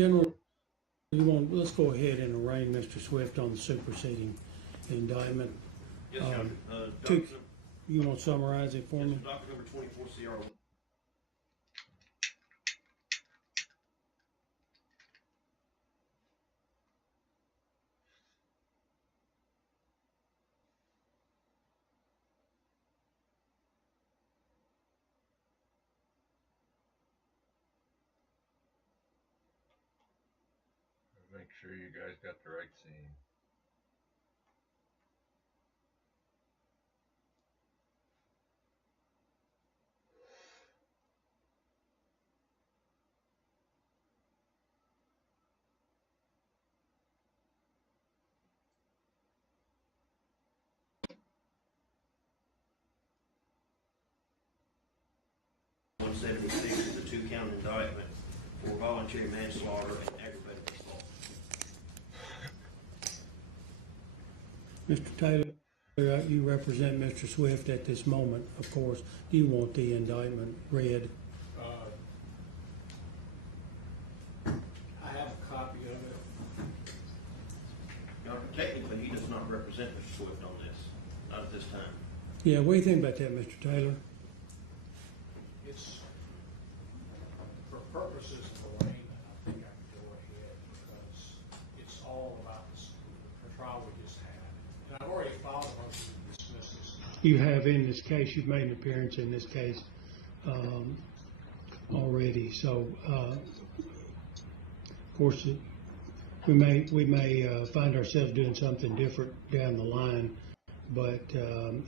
General, let's go ahead and arraign Mr. Swift on the superseding indictment. Yes, sir. You want to summarize it for me? Docket number 24 CR. Make sure you guys got the right scene. One set of received the 2-count indictment for voluntary manslaughter and aggravated assault. Mr. Taylor, you represent Mr. Swift at this moment, of course. Do you want the indictment read? I have a copy of it. Your Honor, technically, he does not represent Mr. Swift on this, not at this time. Yeah, what do you think about that, Mr. Taylor? It's, for purposes of arraignment, I think I can go ahead because it's all about the trial we just had. And I've already filed a motion to dismiss this. You have in this case, you've made an appearance in this case already. So, of course, we may find ourselves doing something different down the line. But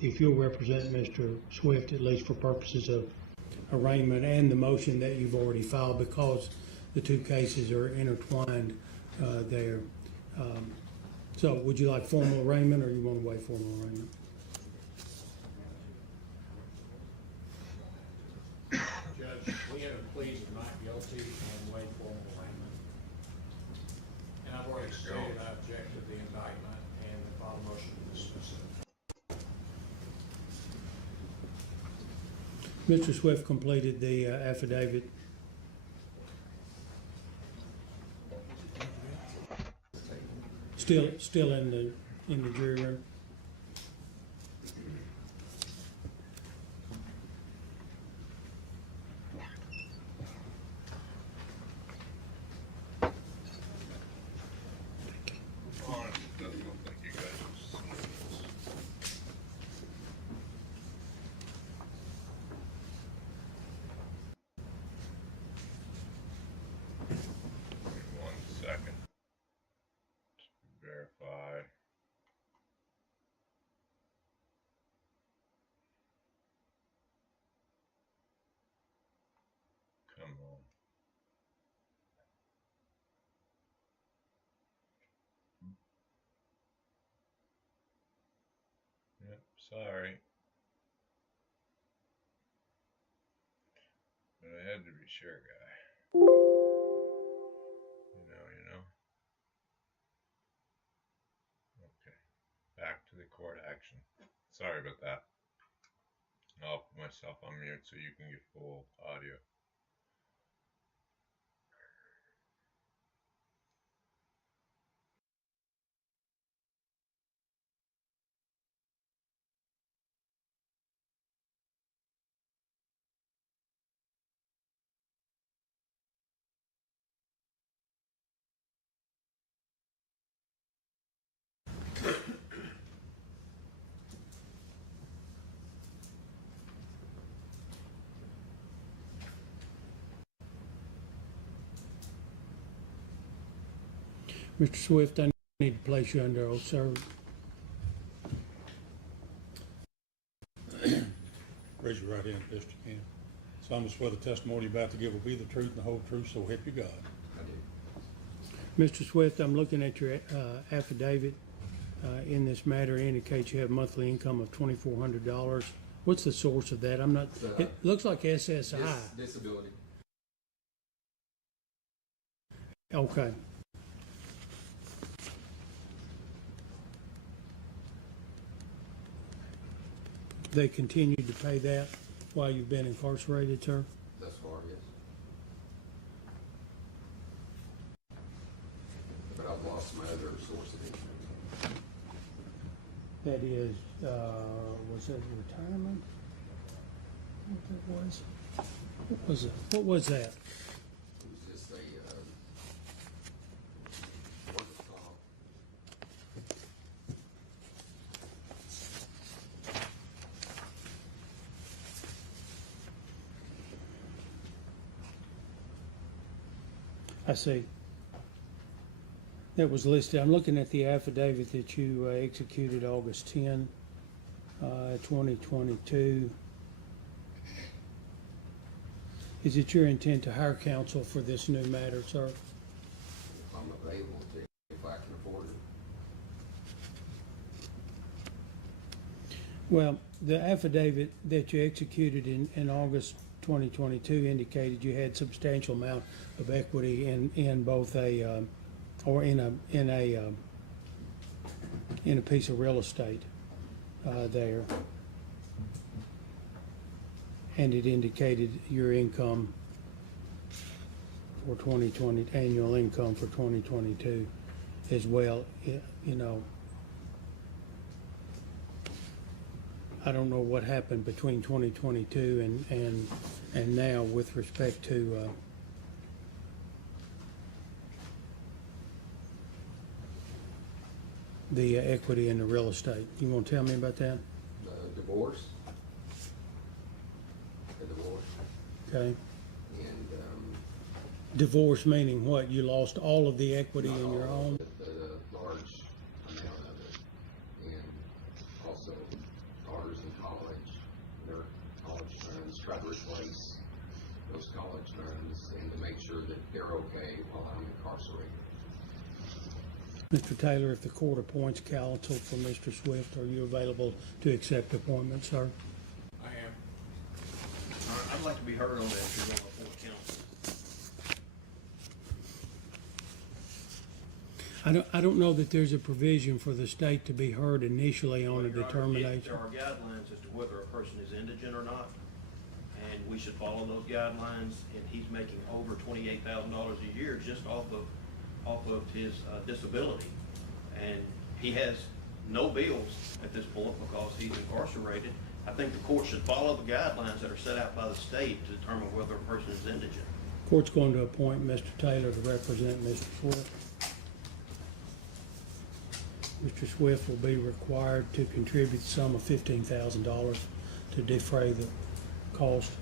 if you'll represent Mr. Swift, at least for purposes of arraignment and the motion that you've already filed, because the two cases are intertwined there. So would you like formal arraignment, or you want to waive formal arraignment? Judge, we have pleaded not guilty and waive formal arraignment. And I've already stated I object to the indictment and filed a motion to dismiss it. Mr. Swift completed the affidavit. Still in the jury room. Verify. Come on. Yep, sorry. But I had to be sure, guy. You know. Okay, back to the court action. Sorry about that. I'll put myself on mute so you can get full audio. Mr. Swift, I need to place you under oath, sir. Raise your right hand, best you can. Solemnly swear the testimony you're about to give will be the truth and the whole truth, so help you God. I do. Mr. Swift, I'm looking at your affidavit. In this matter, it indicates you have monthly income of $2,400. What's the source of that? I'm not. It looks like SSI. Disability. Okay. They continued to pay that while you've been incarcerated, sir? Thus far, yes. lost my other source of income. That is, was it retirement? What was? What was it? What was that? It was just a workers' comp. I see. That was listed. I'm looking at the affidavit that you executed August 10, 2022. Is it your intent to hire counsel for this new matter, sir? If I'm available to, if I can afford it. Well, the affidavit that you executed in August 2022 indicated you had substantial amount of equity in both a or in a piece of real estate there, and it indicated your income for 2020, annual income for 2022 as well. You know, I don't know what happened between 2022 and now with respect to the equity in the real estate. You want to tell me about that? Divorce. A divorce. Okay. And Divorce meaning what? You lost all of the equity not in your all home? of it, but a large amount of it. And also daughters in college, their college funds, try to replace those college funds and to make sure that they're okay while I'm incarcerated. Mr. Taylor, if the court appoints counsel for Mr. Swift, are you available to accept appointment, sir? I am. All right, I'd like to be heard on that if you're going to appoint counsel. I don't know that there's a provision for the state to be heard initially on a Your Honor, determination. There are guidelines as to whether a person is indigent or not, and we should follow those guidelines, and he's making over $28,000 a year just off of his disability. And he has no bills at this point because he's incarcerated. I think the court should follow the guidelines that are set out by the state to determine whether a person is indigent. Court's going to appoint Mr. Taylor to represent Mr. Swift. Mr. Swift will be required to contribute the sum of $15,000 to defray the cost.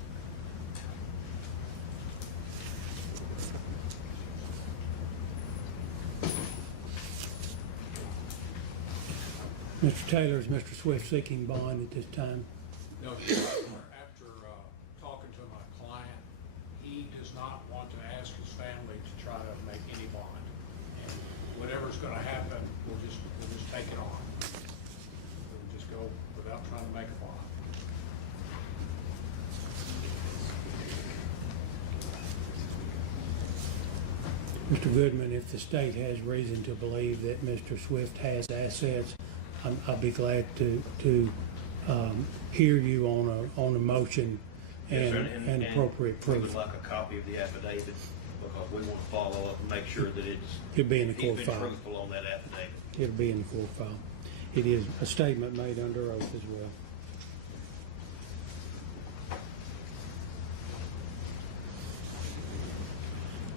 Mr. Taylor, is Mr. Swift seeking bond at this time? No, Your Honor, after talking to my client, he does not want to ask his family to try to make any bond. And whatever's going to happen, we'll just take it on. We'll just go without trying to make a bond. Mr. Goodman, if the state has reason to believe that Mr. Swift has assets, I'll be glad to hear you on a motion Yes, sir, and appropriate We proof. would like a copy of the affidavit because we want to follow up and make sure that It'll be in the he's court been file. truthful on that affidavit. It'll be in the court file. It is a statement made under oath as well.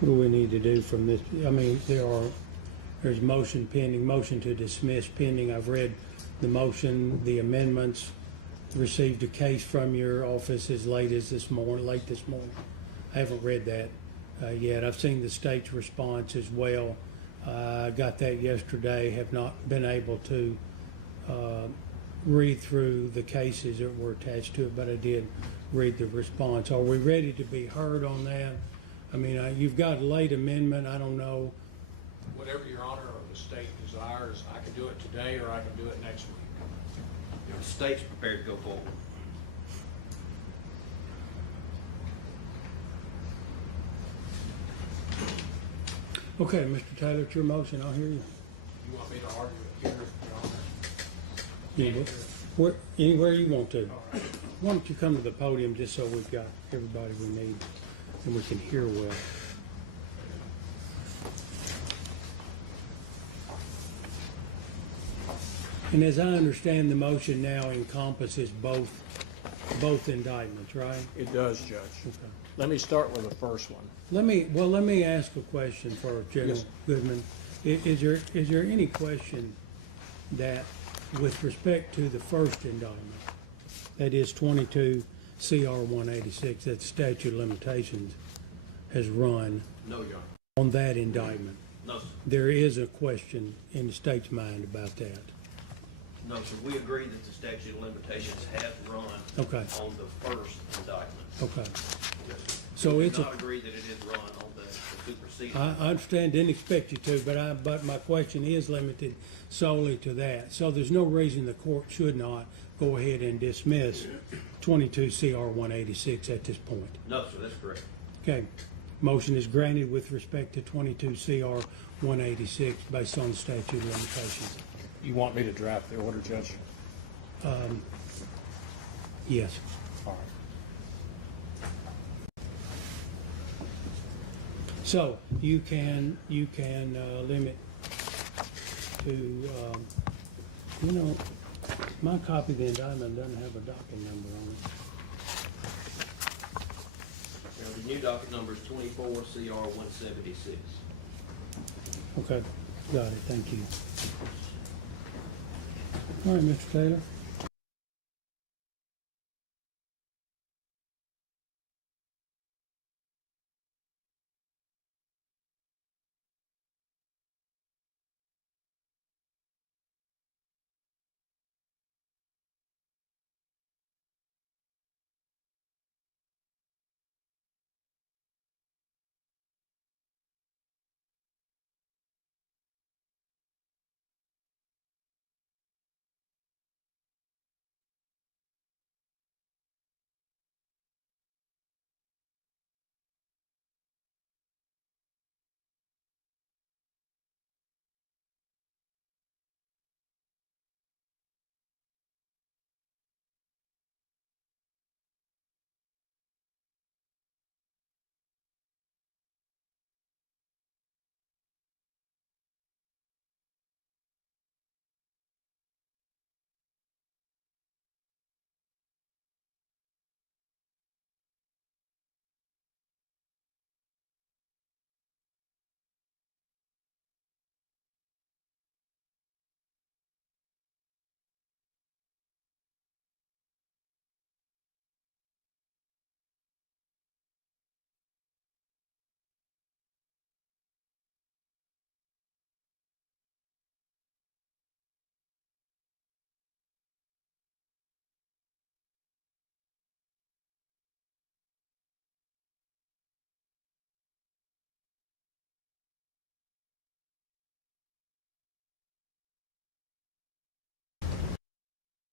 What do we need to do from this? I mean, there's motion pending, motion to dismiss pending. I've read the motion, the amendments, received a case from your office as late this morning. I haven't read that yet. I've seen the state's response as well. I got that yesterday, have not been able to read through the cases that were attached to it, but I did read the response. Are we ready to be heard on that? I mean, you've got a late amendment. I don't know. Whatever Your Honor or the state desires, I can do it today or I can do it next week. The state's prepared to go forward. Okay, Mr. Taylor, it's your motion. I'll hear you. You want me to argue it here, Your Honor? Anywhere you want to. All right. Why don't you come to the podium just so we've got everybody we need and we can hear well. And as I understand, the motion now encompasses both indictments, right? It does, Judge. Okay. Let me start with the first one. Let me ask a question for General Yes. Goodman. Is there any question that with respect to the first indictment, that is 22 CR 186, that the statute of limitations has run No, Your Honor. on that indictment? No, sir. There is a question in the state's mind about that. No, sir. We agree that the statute of limitations has run Okay. on the first indictment. Okay. Yes, sir. So We it's do a- not agree that it is run on the superseding. I understand, didn't expect you to, but my question is limited solely to that. So there's no reason the court should not go ahead and dismiss 22 CR 186 at this point. No, sir, that's correct. Okay. Motion is granted with respect to 22 CR 186 based on the statute of limitations. You want me to draft the order, Judge? Yes. All right. So you can limit to, my copy of the indictment doesn't have a docket number on it. Now, the new docket number is 24 CR 176. Okay, got it, thank you. All right, Mr. Taylor.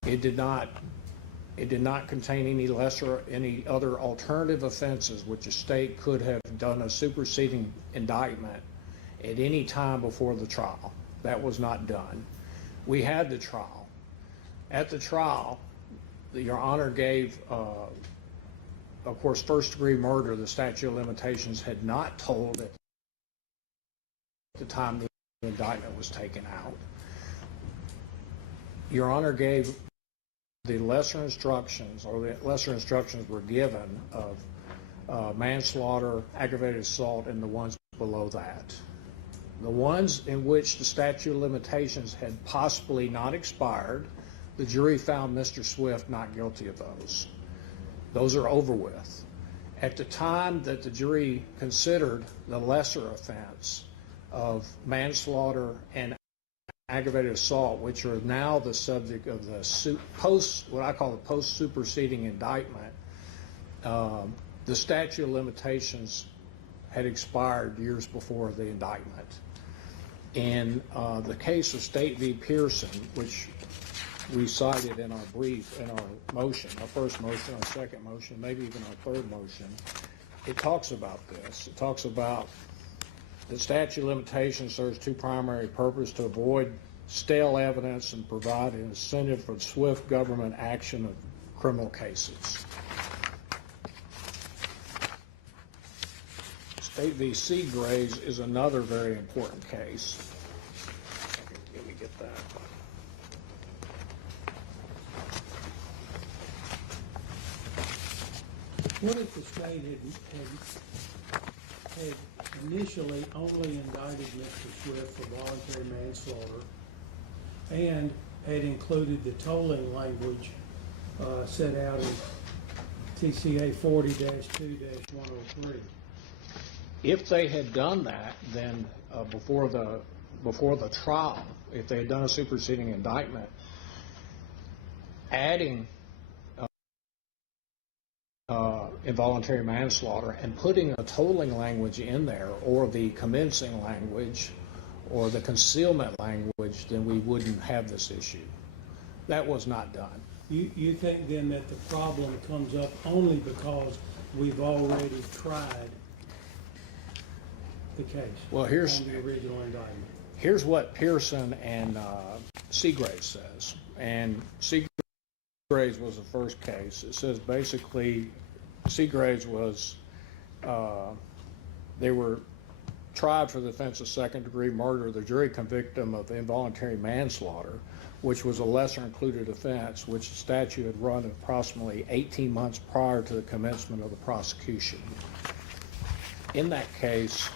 It did not contain any other alternative offenses which the state could have done a superseding indictment at any time before the trial. That was not done. We had the trial. At the trial, Your Honor gave, of course, first-degree murder, the statute of limitations had not told at the time the indictment was taken out. Your Honor gave the lesser instructions, or the lesser instructions were given of manslaughter, aggravated assault, and the ones below that. The ones in which the statute of limitations had possibly not expired, the jury found Mr. Swift not guilty of those. Those are over with. At the time that the jury considered the lesser offense of manslaughter and aggravated assault, which are now the subject of the what I call the post-superseding indictment, the statute of limitations had expired years before the indictment. In the case of State v. Pearson, which we cited in our brief, in our motion, our first motion, our second motion, maybe even our third motion, it talks about this. It talks about the statute of limitations serves two primary purposes: to avoid stale evidence and provide an incentive for swift government action of criminal cases. State v. Seagraves is another very important case. Let me get that. What if the state had initially only indicted Mr. Swift for voluntary manslaughter and had included the tolling language set out in TCA 40-2-103? If they had done that, then before the trial, if they had done a superseding indictment, adding involuntary manslaughter and putting a tolling language in there, or the commencing language, or the concealment language, then we wouldn't have this issue. That was not done. You think then that the problem comes up only because we've already tried the case? Well, on the original indictment. Here's what Pearson and Seagraves says, and Seagraves was the first case. It says basically Seagraves was, they were tried for the offense of second-degree murder. The jury convicted them of involuntary manslaughter, which was a lesser included offense, which the statute had run approximately 18 months prior to the commencement of the prosecution. In that case,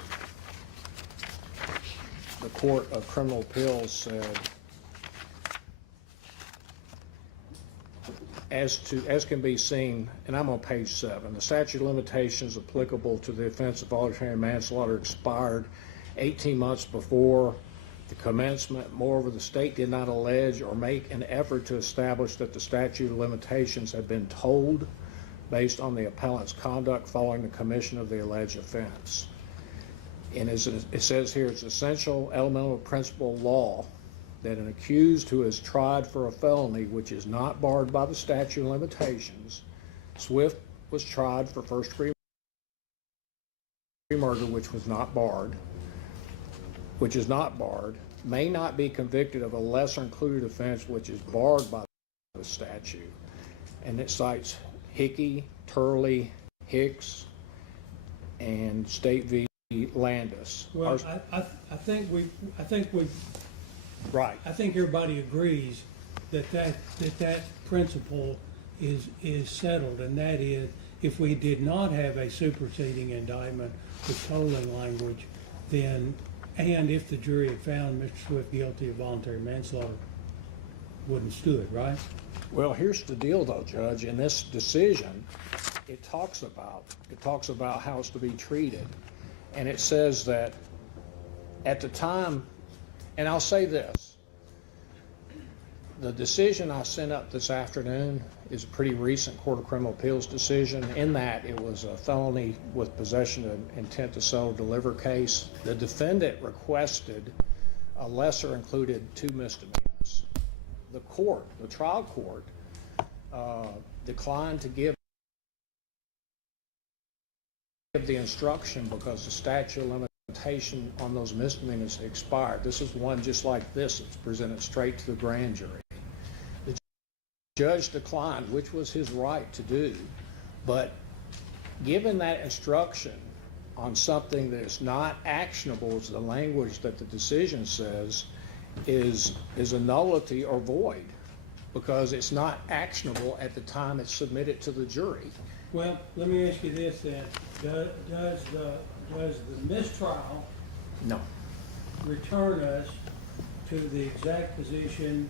the Court of Criminal Appeals said, as can be seen, and I'm on page 7, the statute of limitations applicable to the offense of voluntary manslaughter expired 18 months before the commencement. Moreover, the state did not allege or make an effort to establish that the statute of limitations had been told based on the appellant's conduct following the commission of the alleged offense. And as it says here, it's essential elemental principle law that an accused who is tried for a felony which is not barred by the statute of limitations, Swift was tried for first-degree murder, which is not barred, may not be convicted of a lesser included offense which is barred by the statute. And it cites Hickey, Turley, Hicks, and State v. Landis. Well, I think we Right. I think everybody agrees that principle is settled, and that is, if we did not have a superseding indictment with tolling language, then, and if the jury had found Mr. Swift guilty of voluntary manslaughter, wouldn't stood, right? Well, here's the deal, though, Judge. In this decision, it talks about how it's to be treated, and it says that at the time. And I'll say this, the decision I sent up this afternoon is a pretty recent Court of Criminal Appeals decision. In that, it was a felony with possession of intent to sell or deliver case. The defendant requested a lesser included 2 misdemeanors. The trial court, declined to give the instruction because the statute of limitations on those misdemeanors expired. This is one just like this. It's presented straight to the grand jury. The judge declined, which was his right to do, but given that instruction on something that is not actionable, as the language that the decision says, is a nullity or void because it's not actionable at the time it's submitted to the jury. Well, let me ask you this then. Does the mistrial return us to the exact position,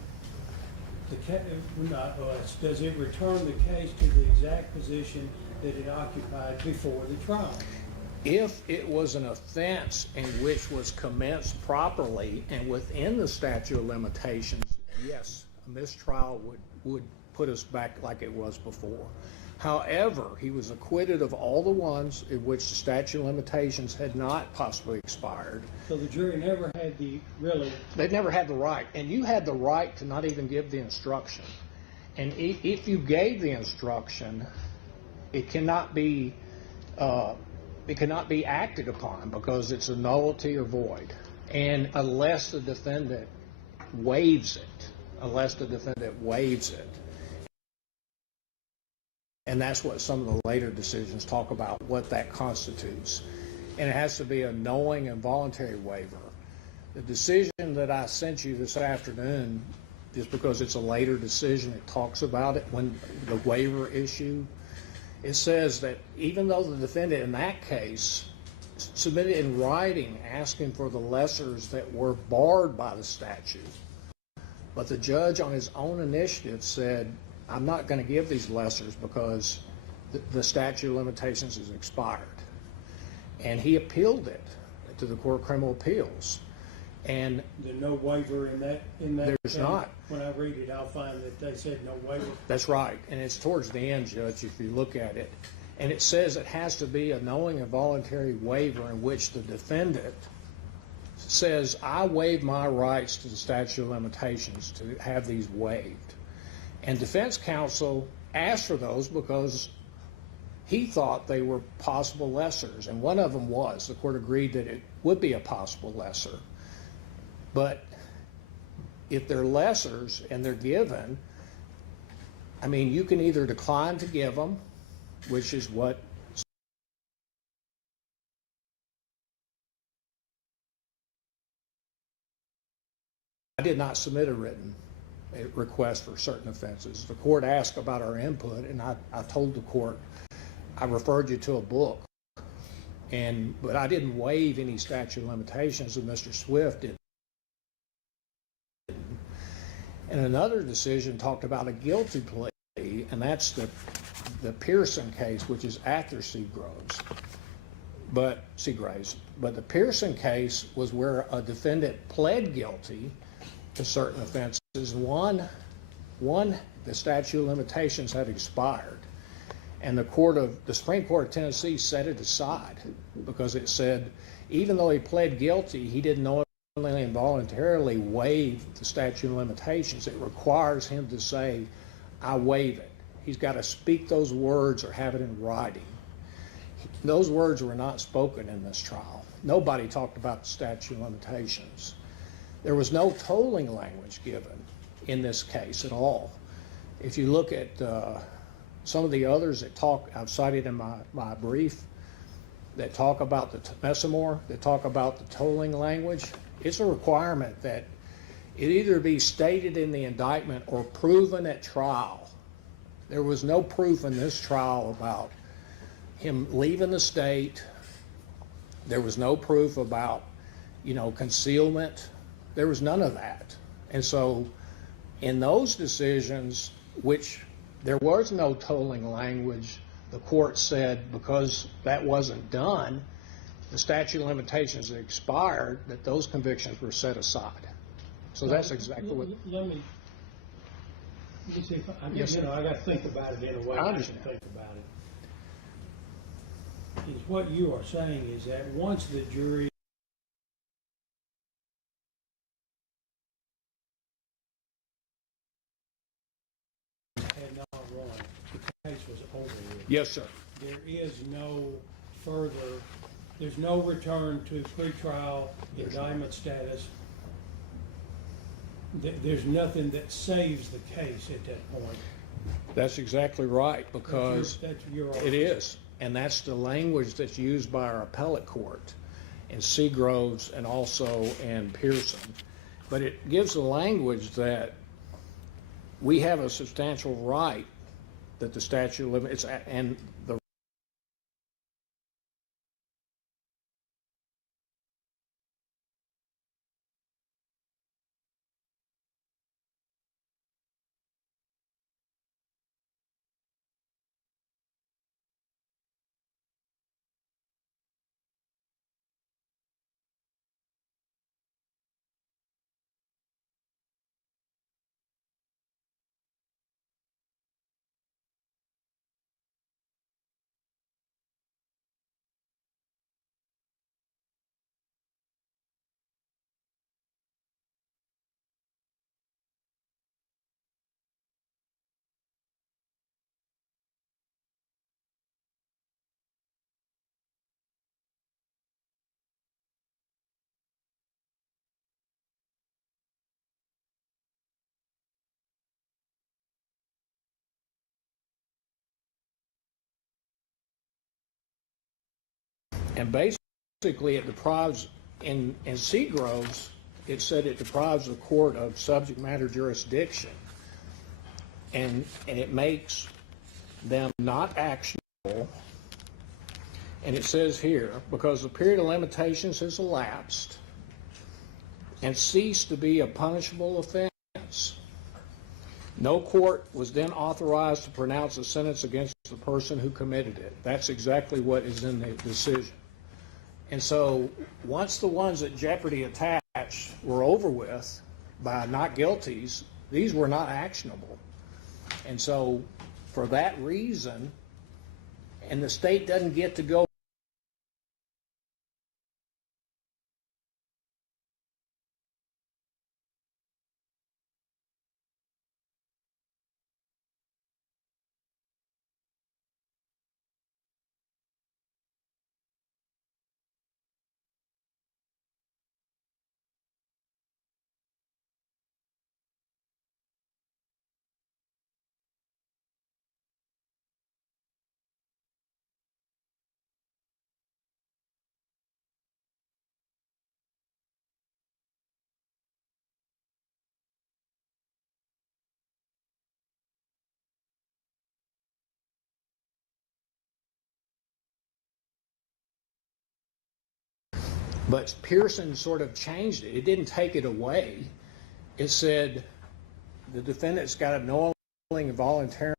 does it return the case to the exact position that it occupied before the trial? If it was an offense in which was commenced properly and within the statute of limitations, yes, a mistrial would put us back like it was before. However, he was acquitted of all the ones in which the statute of limitations had not possibly expired. So the jury never had They never had the right, and you had the right to not even give the instruction. And if you gave the instruction, it cannot be acted upon because it's a nullity or void. And unless the defendant waives it. And that's what some of the later decisions talk about, what that constitutes. And it has to be a knowing and voluntary waiver. The decision that I sent you this afternoon, just because it's a later decision, it talks about it when the waiver issue. It says that even though the defendant in that case submitted in writing asking for the lessers that were barred by the statute, but the judge on his own initiative said, I'm not going to give these lessers because the statute of limitations is expired. And he appealed it to the Court of Criminal Appeals. And There's no waiver in that. There's case. not. When I read it, I'll find that they said no waiver. that's right. And it's towards the end, Judge, if you look at it. And it says it has to be a knowing and voluntary waiver in which the defendant says, I waive my rights to the statute of limitations to have these waived. And defense counsel asked for those because he thought they were possible lessers. And one of them was. The court agreed that it would be a possible lesser. But if they're lessers and they're given, I mean, you can either decline to give them, which is what I did not submit a written request for certain offenses. The court asked about our input, and I told the court, I referred you to a book, but I didn't waive any statute of limitations, and Mr. Swift did. And another decision talked about a guilty plea, and that's the Pearson case, which is after Seagraves. But the Pearson case was where a defendant pled guilty to certain offenses. One, the statute of limitations had expired, and the Supreme Court of Tennessee set it aside because it said even though he pled guilty, he didn't knowingly and voluntarily waive the statute of limitations. It requires him to say, I waive it. He's got to speak those words or have it in writing. Those words were not spoken in this trial. Nobody talked about the statute of limitations. There was no tolling language given in this case at all. If you look at some of the others that I've cited in my brief, that talk about the Messamore, that talk about the tolling language, it's a requirement that it either be stated in the indictment or proven at trial. There was no proof in this trial about him leaving the state. There was no proof about, concealment. There was none of that. And so in those decisions, which there was no tolling language, the court said because that wasn't done, the statute of limitations had expired, that those convictions were set aside. So that's exactly what... Let me see if Yes, sir. I got to think about it in a way I I can understand. think about it. Is what you are saying is that once the jury had not run, the case was over with. Yes, sir. There is no further, there's no return to pretrial indictment status. There's nothing that saves the case at that point. That's exactly right, because That's your it is. And that's the language that's used by our appellate court in Seagroves and also in Pearson. But it gives the language that we have a substantial right that the statute of limitations and the and basically it deprives, in Seagroves, it said it deprives the court of subject matter jurisdiction, and it makes them not actionable and it says here, because the period of limitations has elapsed and ceased to be a punishable offense, no court was then authorized to pronounce a sentence against the person who committed it. That's exactly what is in the decision. And so once the ones that jeopardy attached were over with by not guilties, these were not actionable. And so for that reason, and the state doesn't get to go But Pearson sort of changed it. It didn't take it away. It said the defendant's got to knowingly and voluntarily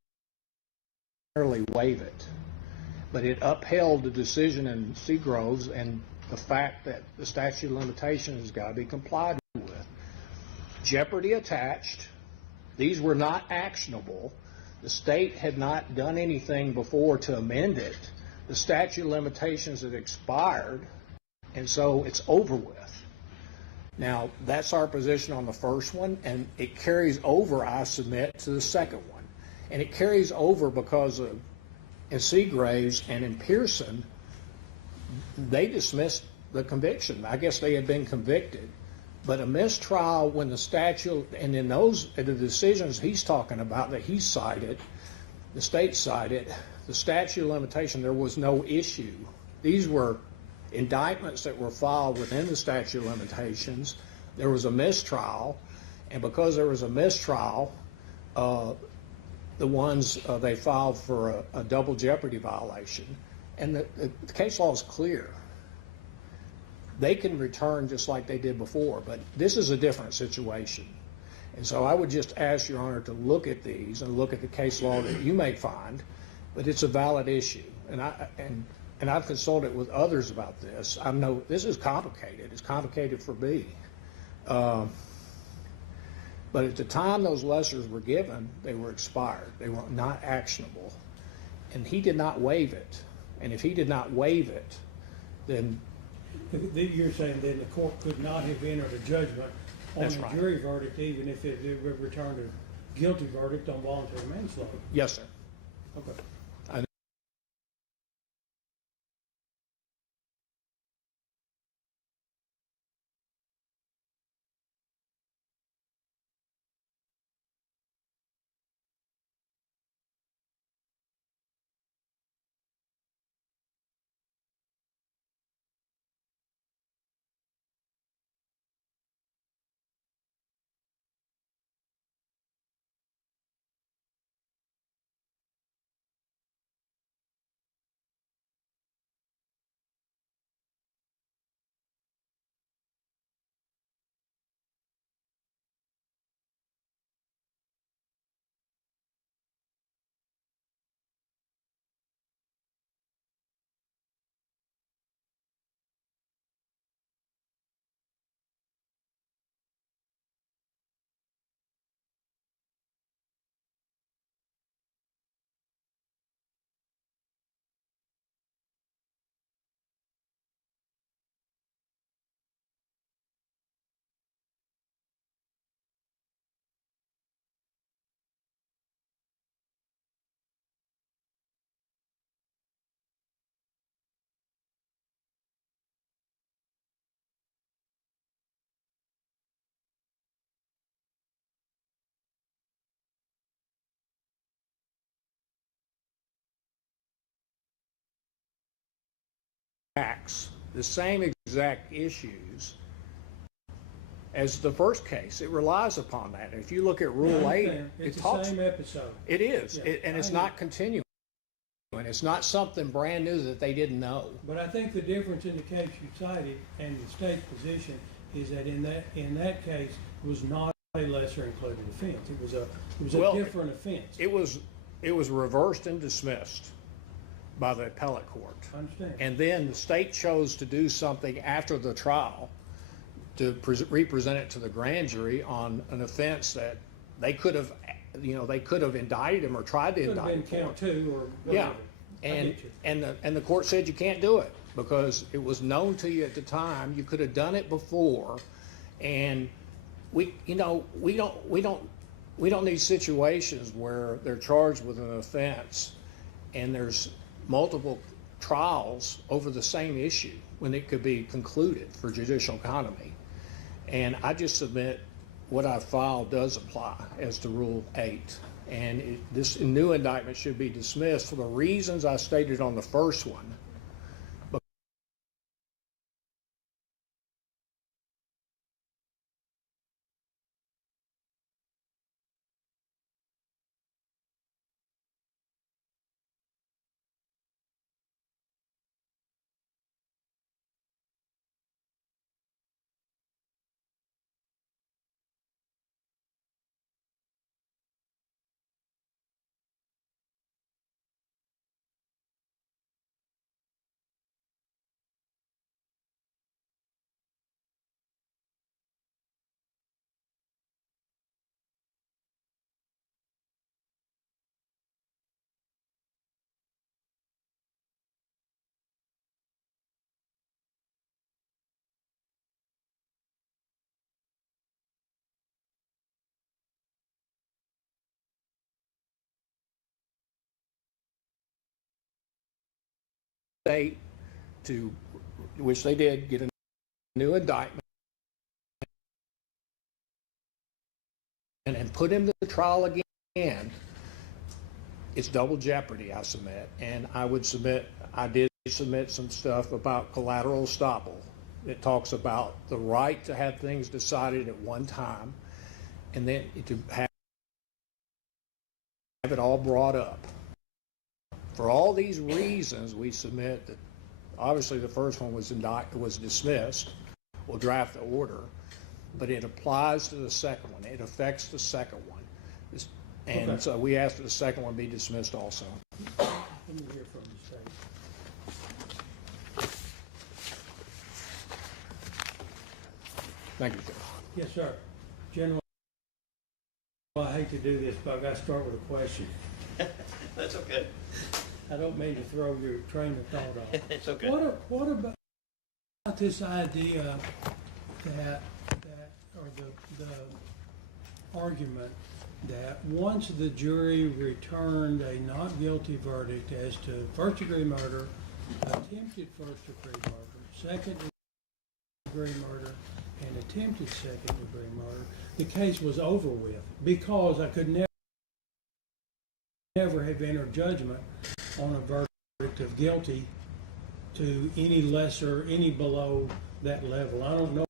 waive it. But it upheld the decision in Seagroves and the fact that the statute of limitations has got to be complied with. Jeopardy attached. These were not actionable. The state had not done anything before to amend it. The statute of limitations had expired. And so it's over with. Now, that's our position on the first one, and it carries over, I submit, to the second one. And it carries over because of, in Seagraves and in Pearson, they dismissed the conviction. I guess they had been convicted. But a mistrial when the statute, and in those, the decisions he's talking about that he cited, the state cited, the statute of limitation, there was no issue. These were indictments that were filed within the statute of limitations. There was a mistrial, and because there was a mistrial, the ones they filed for a double jeopardy violation, and the case law is clear. They can return just like they did before, but this is a different situation. And so I would just ask Your Honor to look at these and look at the case law that you may find, but it's a valid issue. And I've consulted with others about this. I know this is complicated. It's complicated for me. But at the time those lessers were given, they were expired. They were not actionable. And he did not waive it. And if he did not waive it, then... You're saying then the court could not have entered a judgment on That's a right. jury verdict even if it returned a guilty verdict on voluntary manslaughter? Yes, sir. Okay. The same exact issues as the first case. It relies upon that. If you look at Rule 8, It's it the talks... same episode. It is, Yeah, and it's I know. not continuing. It's not something brand new that they didn't know. But I think the difference in the case you cited and the state's position is that in that case was not a lesser included offense. It was a different offense. It was reversed and dismissed by the appellate court. I understand. And then the state chose to do something after the trial to represent it to the grand jury on an offense that they could have, indicted him or tried to Could have indict been him count for. 2 or Yeah, whatever. I get you. and the court said you can't do it because it was known to you at the time. You could have done it before, and we don't need situations where they're charged with an offense and there's multiple trials over the same issue when it could be concluded for judicial economy. And I just submit what I filed does apply as to Rule 8. And this new indictment should be dismissed for the reasons I stated on the first one. State to, which they did, get a new indictment and put him to the trial again. It's double jeopardy, I submit. And I did submit some stuff about collateral estoppel. It talks about the right to have things decided at one time and then to have it all brought up. For all these reasons, we submit that obviously the first one was dismissed. We'll draft the order, but it applies to the second one. It affects the second one. And Okay. so we ask that the second one be dismissed also. Let me hear from the state. Thank you, Judge. Yes, sir. General, I hate to do this, but I've got to start with a question. That's okay. I don't mean to throw your train of thought off. It's okay. What about this idea that or the argument that once the jury returned a not guilty verdict as to first degree murder, attempted first degree murder, second degree murder, and attempted second degree murder, the case was over with because I could never have entered judgment on a verdict of guilty to any lesser, any below that level. I don't know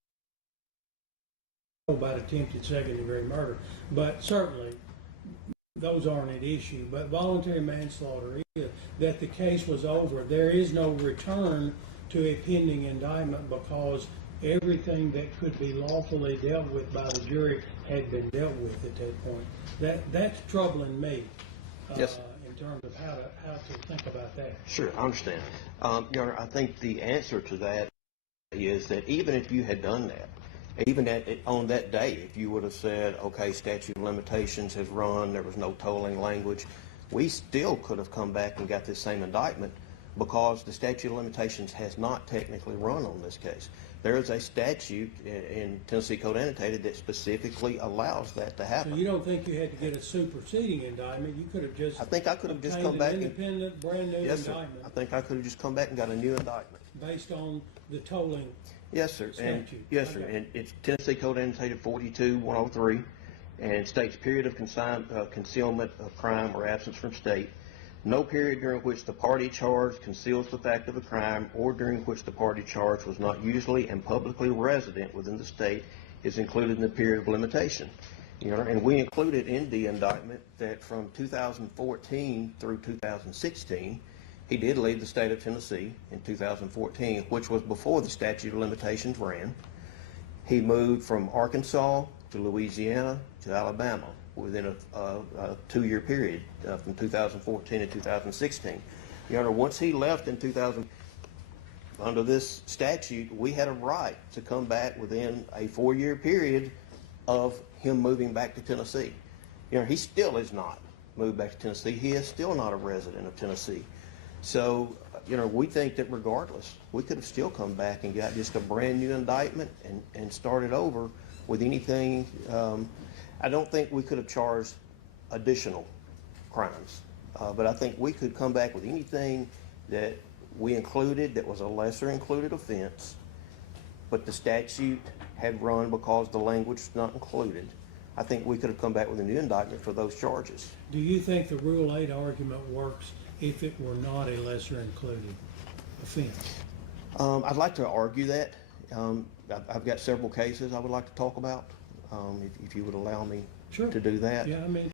about attempted second degree murder, but certainly those aren't at issue. But voluntary manslaughter is that the case was over. There is no return to a pending indictment because everything that could be lawfully dealt with by the jury had been dealt with at that point. That's troubling me. Yes. In terms of how to think about that. Sure, I understand. Your Honor, I think the answer to that is that even if you had done that, even on that day, if you would have said, okay, statute of limitations has run, there was no tolling language, we still could have come back and got this same indictment because the statute of limitations has not technically run on this case. There is a statute in Tennessee Code Annotated that specifically allows that to happen. So you don't think you had to get a superseding indictment? You could have just. I think I could have just come obtained back an and- independent, brand new Yes, sir. indictment I think I could have just come back and got a new indictment. based on the tolling. Yes, sir. And Statute. yes, sir. Okay. And it's Tennessee Code Annotated 42-103, and states period of concealment of crime or absence from state. No period during which the party charged conceals the fact of a crime or during which the party charged was not usually and publicly resident within the state is included in the period of limitation. Your Honor, and we included in the indictment that from 2014 through 2016, He did leave the state of Tennessee in 2014, which was before the statute of limitations ran. He moved from Arkansas to Louisiana to Alabama within a 2-year period from 2014 to 2016. Your Honor, once he left in 2000, under this statute, we had a right to come back within a 4-year period of him moving back to Tennessee. You know, he still is not moved back to Tennessee. He is still not a resident of Tennessee. So, you know, we think that regardless, we could have still come back and got just a brand new indictment and started over with anything. I don't think we could have charged additional crimes, but I think we could come back with anything that we included that was a lesser included offense, but the statute had run because the language was not included. I think we could have come back with a new indictment for those charges. Do you think the Rule 8 argument works if it were not a lesser included offense? I'd like to argue that. I've got several cases I would like to talk about, if you would allow me Sure. to do that. Yeah, I mean,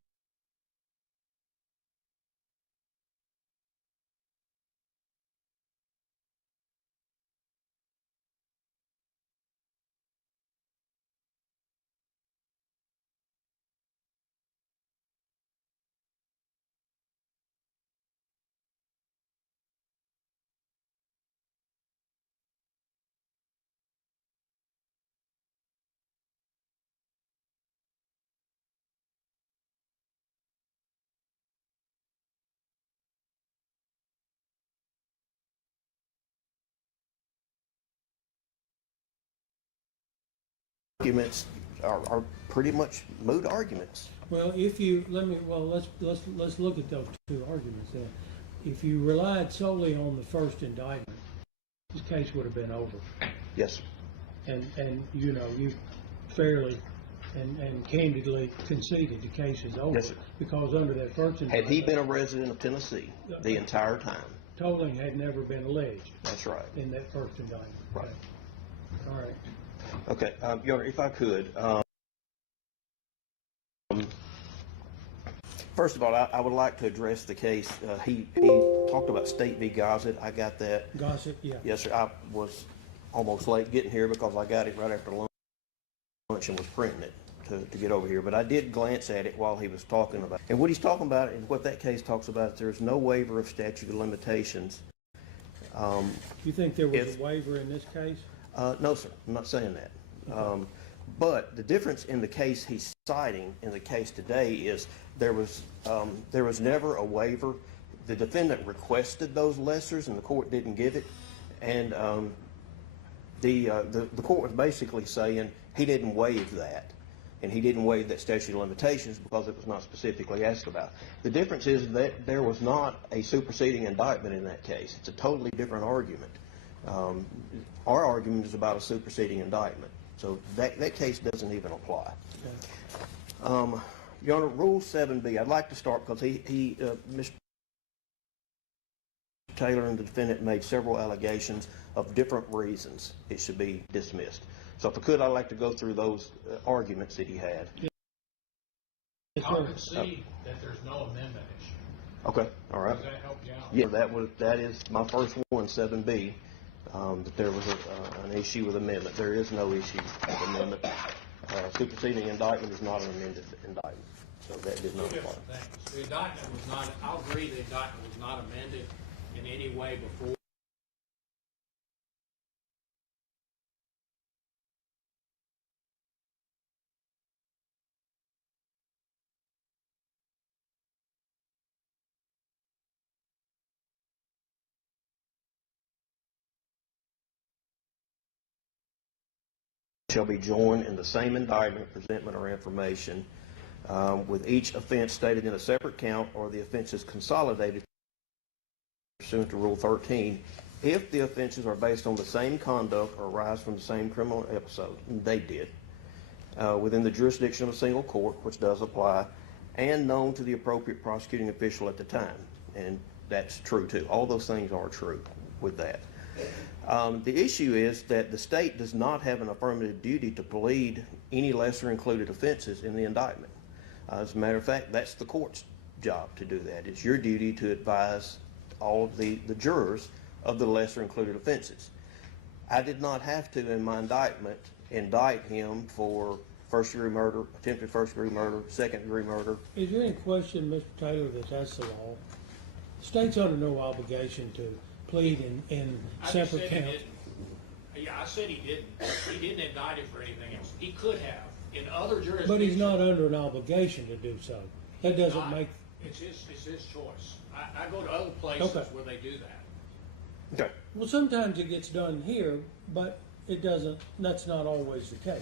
Arguments are pretty much moot arguments. well, if you, let's look at those two arguments then. If you relied solely on the first indictment, this case would have been over. Yes, sir. And you know, you fairly and candidly conceded the case is over. Yes, sir. Because under that first Had indictment, he been a resident of Tennessee the entire time? tolling had never been alleged That's right. in that first indictment. Right. All right. Okay, Your Honor, if I could, first of all, I would like to address the case. He talked about State v. Gossett. I got that. Gossip, yeah. Yes, sir. I was almost late getting here because I got it right after lunch and was printing it to get over here. But I did glance at it while he was talking about it. And what he's talking about and what that case talks about, there is no waiver of statute of limitations. You think there was a waiver in this case? No, sir. I'm not saying that. But the difference in the case he's citing in the case today is there was never a waiver. The defendant requested those lessers and the court didn't give it. And the court was basically saying he didn't waive that. And he didn't waive that statute of limitations because it was not specifically asked about. The difference is that there was not a superseding indictment in that case. It's a totally different argument. Our argument is about a superseding indictment. So that case doesn't even apply. Okay. Your Honor, Rule 7B, I'd like to start because Mr. Taylor and the defendant made several allegations of different reasons it should be dismissed. So if I could, I'd like to go through those arguments that he had. I'll concede that there's no amendment issue. Okay, all right. Does that help you out? Yeah, that is my first one, 7B, that there was an issue with amendment. There is no issue with amendment. Superseding indictment is not an amended indictment, so that did not Two apply. different things. The indictment was not, I'll agree the indictment was not amended in any way before. Shall be joined in the same indictment, presentment, or information with each offense stated in a separate count or the offenses consolidated pursuant to Rule 13 if the offenses are based on the same conduct or arise from the same criminal episode. And they did. Within the jurisdiction of a single court, which does apply, and known to the appropriate prosecuting official at the time. And that's true too. All those things are true with that. The issue is that the state does not have an affirmative duty to plead any lesser included offenses in the indictment. As a matter of fact, that's the court's job to do that. It's your duty to advise all of the jurors of the lesser included offenses. I did not have to, in my indictment, indict him for first-degree murder, attempted first-degree murder, second-degree murder. Is there any question, Mr. Taylor, that that's the law? The state's under no obligation to plead in separate counts. Yeah, I said he didn't. He didn't indict him for anything else. He could have. In other jurisdictions. But he's not under an obligation to do so. That doesn't make. It's his choice. I go to other places Okay. where they do that. Okay. Well, sometimes it gets done here, but it doesn't. That's not always the case.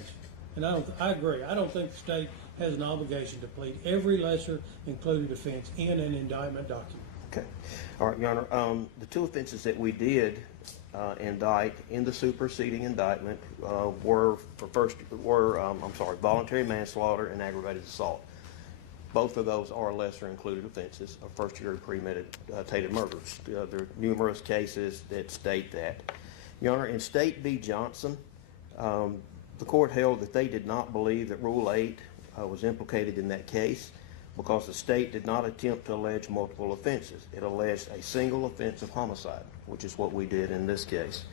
And I agree. I don't think the state has an obligation to plead every lesser included offense in an indictment document. Okay. All right, Your Honor. The two offenses that we did indict in the superseding indictment were voluntary manslaughter and aggravated assault. Both of those are lesser included offenses of first-degree premeditated murders. There are numerous cases that state that. Your Honor, in State v. Johnson, the court held that they did not believe that Rule 8 was implicated in that case because the state did not attempt to allege multiple offenses. It alleged a single offense of homicide, which is what we did in this case.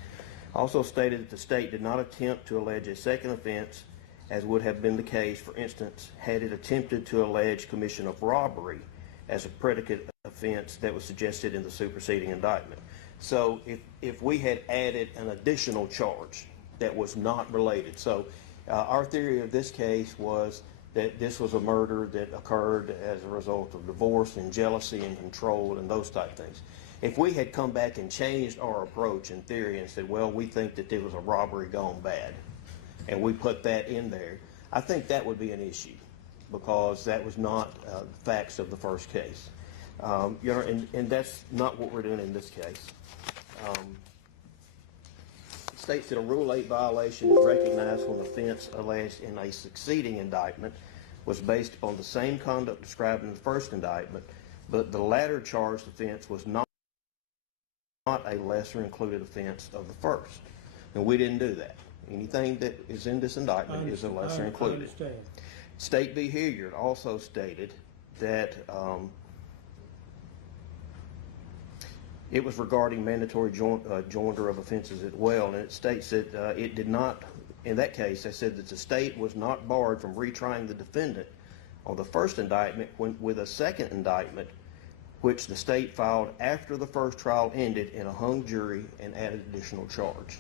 Also stated that the state did not attempt to allege a second offense, as would have been the case, for instance, had it attempted to allege commission of robbery as a predicate offense that was suggested in the superseding indictment. So if we had added an additional charge that was not related. So our theory of this case was that this was a murder that occurred as a result of divorce and jealousy and control and those type things. If we had come back and changed our approach in theory and said, well, we think that there was a robbery gone bad, and we put that in there, I think that would be an issue because that was not the facts of the first case. You know, and that's not what we're doing in this case. It states that a Rule 8 violation is recognized when the offense alleged in a succeeding indictment was based upon the same conduct described in the first indictment, but the latter charged offense was not a lesser included offense of the first. And we didn't do that. Anything that is in this indictment is a lesser included. I understand. State v. Hilliard also stated that it was regarding mandatory joinder of offenses as well, and it states that it did not, in that case, they said that the state was not barred from retrying the defendant on the first indictment with a second indictment, which the state filed after the first trial ended in a hung jury and added additional charge.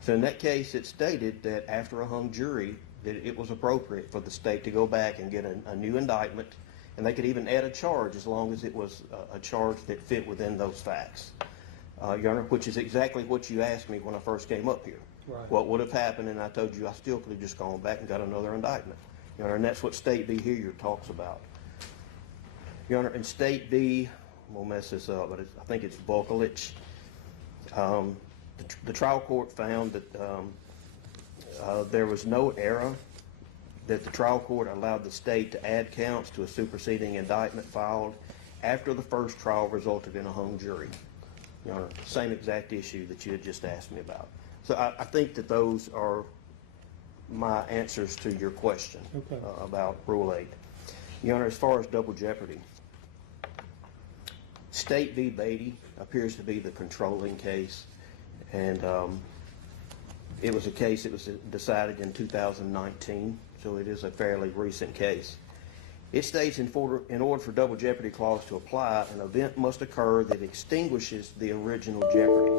So in that case, it stated that after a hung jury, that it was appropriate for the state to go back and get a new indictment, and they could even add a charge as long as it was a charge that fit within those facts. Your Honor, which is exactly what you asked me when I first came up here. Right. What would have happened, and I told you I still could have just gone back and got another indictment. Your Honor, and that's what State v. Hilliard talks about. Your Honor, in State v., we'll mess this up, but I think it's Volkelich. The trial court found that there was no error, that the trial court allowed the state to add counts to a superseding indictment filed after the first trial resulted in a hung jury. Your Honor, same exact issue that you had just asked me about. So I think that those are my answers to your question about Rule 8. Your Honor, as far as double jeopardy, State v. Beatty appears to be the controlling case, and it was a case that was decided in 2019, so it is a fairly recent case. It states in order for double jeopardy clause to apply, an event must occur that extinguishes the original jeopardy.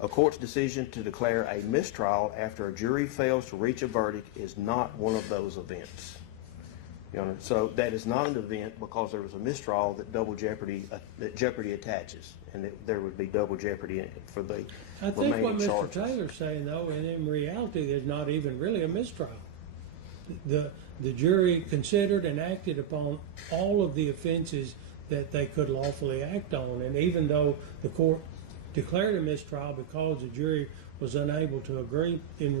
A court's decision to declare a mistrial after a jury fails to reach a verdict is not one of those events. Your Honor, so that is not an event because there was a mistrial that double jeopardy jeopardy attaches, and that there would be double jeopardy for the I think what remaining Mr. charges. Taylor's saying, though, and in reality, there's not even really a mistrial. The jury considered and acted upon all of the offenses that they could lawfully act on, and even though the court declared a mistrial because the jury was unable to agree in